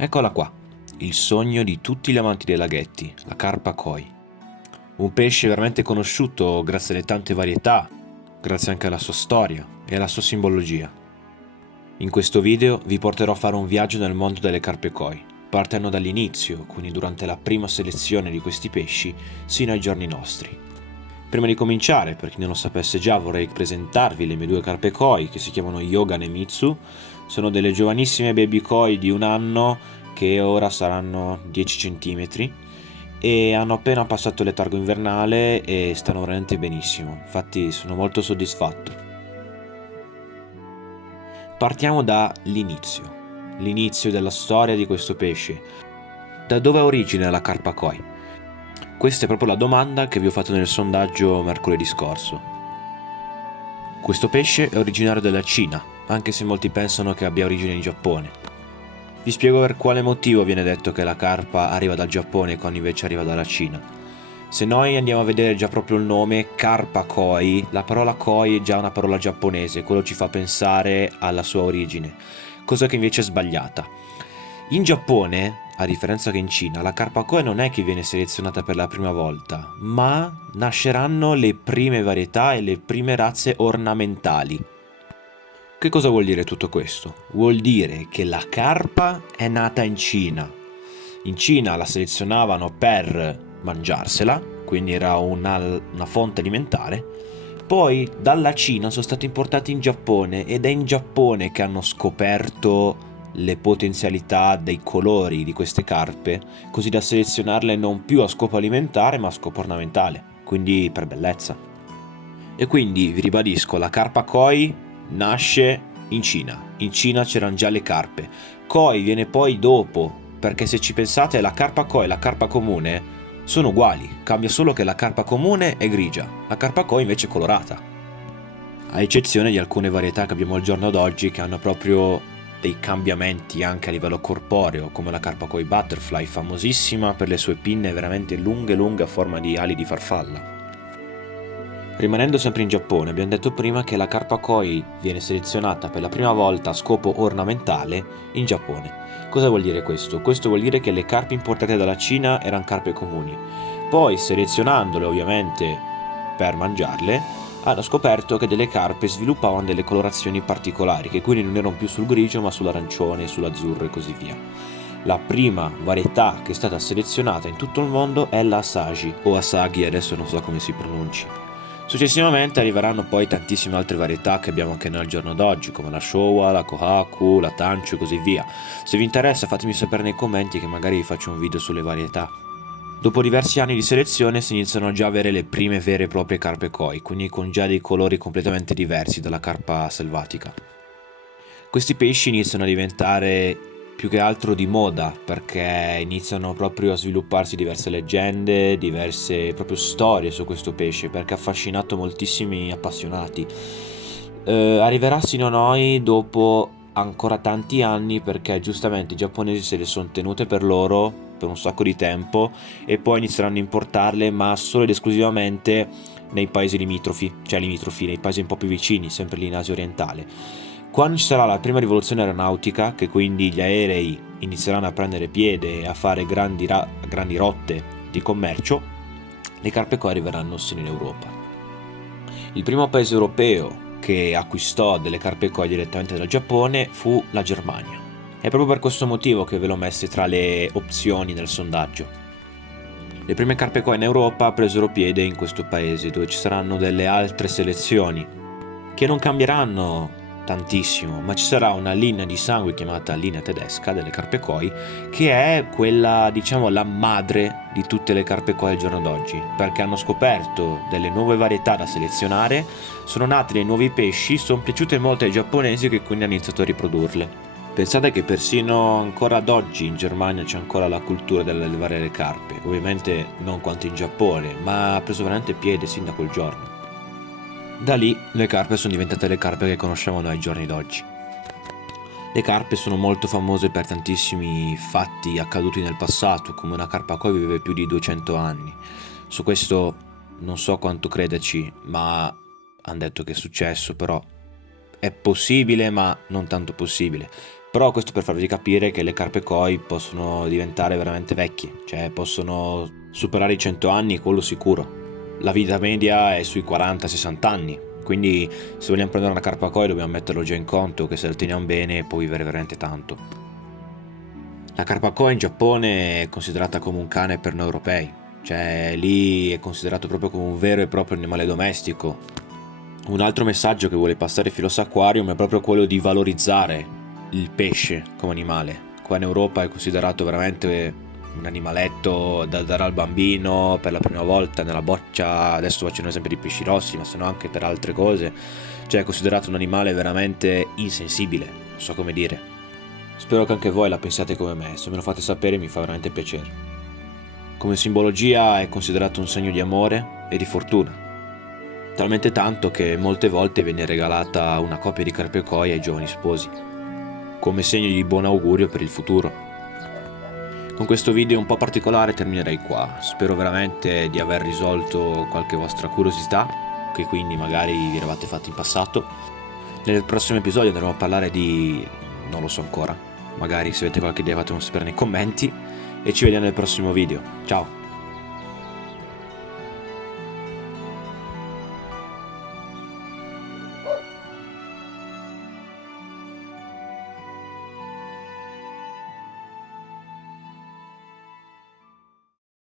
Eccola qua, il sogno di tutti gli amanti dei laghetti, la carpa koi. Un pesce veramente conosciuto grazie alle tante varietà, grazie anche alla sua storia e alla sua simbologia. In questo video vi porterò a fare un viaggio nel mondo delle carpe koi, partendo dall'inizio, quindi durante la prima selezione di questi pesci, sino ai giorni nostri. Prima di cominciare, per chi non lo sapesse già, vorrei presentarvi le mie due carpe koi che si chiamano Yogan e Mitsu. Sono delle giovanissime baby koi di 1 anno che ora saranno 10 cm e hanno appena passato il letargo invernale e stanno veramente benissimo, infatti sono molto soddisfatto. Partiamo dall'inizio della storia di questo pesce. Da dove ha origine la carpa koi? Questa è proprio la domanda che vi ho fatto nel sondaggio mercoledì scorso. Questo pesce è originario della Cina, anche se molti pensano che abbia origine in Giappone. Vi spiego per quale motivo viene detto che la carpa arriva dal Giappone quando invece arriva dalla Cina. Se noi andiamo a vedere già proprio il nome carpa koi, la parola koi è già una parola giapponese, quello ci fa pensare alla sua origine, cosa che invece è sbagliata. In Giappone, a differenza che in Cina, la carpa koi non è che viene selezionata per la prima volta, ma nasceranno le prime varietà e le prime razze ornamentali. Che cosa vuol dire tutto questo? Vuol dire che la carpa è nata in Cina. In Cina la selezionavano per mangiarsela, quindi era una fonte alimentare. Poi dalla Cina sono stati importati in Giappone ed è in Giappone che hanno scoperto le potenzialità dei colori di queste carpe, così da selezionarle non più a scopo alimentare ma a scopo ornamentale, quindi per bellezza. E quindi vi ribadisco, la carpa koi nasce in Cina. In Cina c'erano già le carpe. Koi viene poi dopo, perché se ci pensate la carpa koi e la carpa comune sono uguali, cambia solo che la carpa comune è grigia, la carpa koi invece è colorata. A eccezione di alcune varietà che abbiamo al giorno d'oggi che hanno proprio dei cambiamenti anche a livello corporeo, come la carpa koi butterfly, famosissima per le sue pinne veramente lunghe a forma di ali di farfalla. Rimanendo sempre in Giappone, abbiamo detto prima che la carpa koi viene selezionata per la prima volta a scopo ornamentale in Giappone. Cosa vuol dire questo? Questo vuol dire che le carpe importate dalla Cina erano carpe comuni. Poi, selezionandole ovviamente per mangiarle, hanno scoperto che delle carpe sviluppavano delle colorazioni particolari, che quindi non erano più sul grigio ma sull'arancione, sull'azzurro e così via. La prima varietà che è stata selezionata in tutto il mondo è la Asagi, o Asagi, adesso non so come si pronunci. Successivamente arriveranno poi tantissime altre varietà che abbiamo anche noi al giorno d'oggi, come la Showa, la Kohaku, la Tancho e così via. Se vi interessa fatemi sapere nei commenti che magari vi faccio un video sulle varietà. Dopo diversi anni di selezione si iniziano già a avere le prime vere e proprie carpe koi, quindi con già dei colori completamente diversi dalla carpa selvatica. Questi pesci iniziano a diventare più che altro di moda, perché iniziano proprio a svilupparsi diverse leggende, diverse proprio storie su questo pesce, perché ha affascinato moltissimi appassionati. Arriverà sino a noi dopo ancora tanti anni, perché giustamente i giapponesi se le sono tenute per loro per un sacco di tempo e poi inizieranno a importarle, ma solo ed esclusivamente nei paesi limitrofi, nei paesi un po' più vicini, sempre lì in Asia orientale. Quando ci sarà la prima rivoluzione aeronautica, che quindi gli aerei inizieranno a prendere piede e a fare grandi rotte di commercio, le carpe koi arriveranno sino in Europa. Il primo paese europeo che acquistò delle carpe koi direttamente dal Giappone fu la Germania. È proprio per questo motivo che ve l'ho messe tra le opzioni nel sondaggio. Le prime carpe koi in Europa presero piede in questo paese, dove ci saranno delle altre selezioni che non cambieranno tantissimo, ma ci sarà una linea di sangue chiamata linea tedesca delle carpe koi, che è quella, diciamo, la madre di tutte le carpe koi al giorno d'oggi, perché hanno scoperto delle nuove varietà da selezionare, sono nati dei nuovi pesci, sono piaciute molto ai giapponesi che quindi hanno iniziato a riprodurle. Pensate che persino ancora ad oggi in Germania c'è ancora la cultura dell'allevare le carpe, ovviamente non quanto in Giappone, ma ha preso veramente piede sin da quel giorno. Da lì le carpe sono diventate le carpe che conosciamo noi ai giorni d'oggi. Le carpe sono molto famose per tantissimi fatti accaduti nel passato, come una carpa koi vive più di 200 anni. Su questo non so quanto crederci, ma hanno detto che è successo, però è possibile ma non tanto possibile. Però questo per farvi capire che le carpe koi possono diventare veramente vecchie, cioè possono superare i 100 anni, quello sicuro. La vita media è sui 40-60 anni, quindi se vogliamo prendere una carpa koi dobbiamo metterlo già in conto, che se la teniamo bene può vivere veramente tanto. La carpa koi in Giappone è considerata come un cane per noi europei, cioè lì è considerato proprio come un vero e proprio animale domestico. Un altro messaggio che vuole passare Filos Aquarium è proprio quello di valorizzare il pesce come animale. Qua in Europa è considerato veramente un animaletto da dare al bambino per la prima volta nella boccia. Adesso faccio un esempio di pesci rossi, ma se no anche per altre cose. Cioè è considerato un animale veramente insensibile, non so come dire. Spero che anche voi la pensiate come me, se me lo fate sapere mi fa veramente piacere. Come simbologia è considerato un segno di amore e di fortuna, talmente tanto che molte volte viene regalata una coppia di carpe koi ai giovani sposi, come segno di buon augurio per il futuro. Con questo video un po' particolare terminerei qua, spero veramente di aver risolto qualche vostra curiosità, che quindi magari vi eravate fatti in passato. Nel prossimo episodio andremo a parlare di... non lo so ancora, magari se avete qualche idea fatemelo sapere nei commenti, e ci vediamo nel prossimo video. Ciao!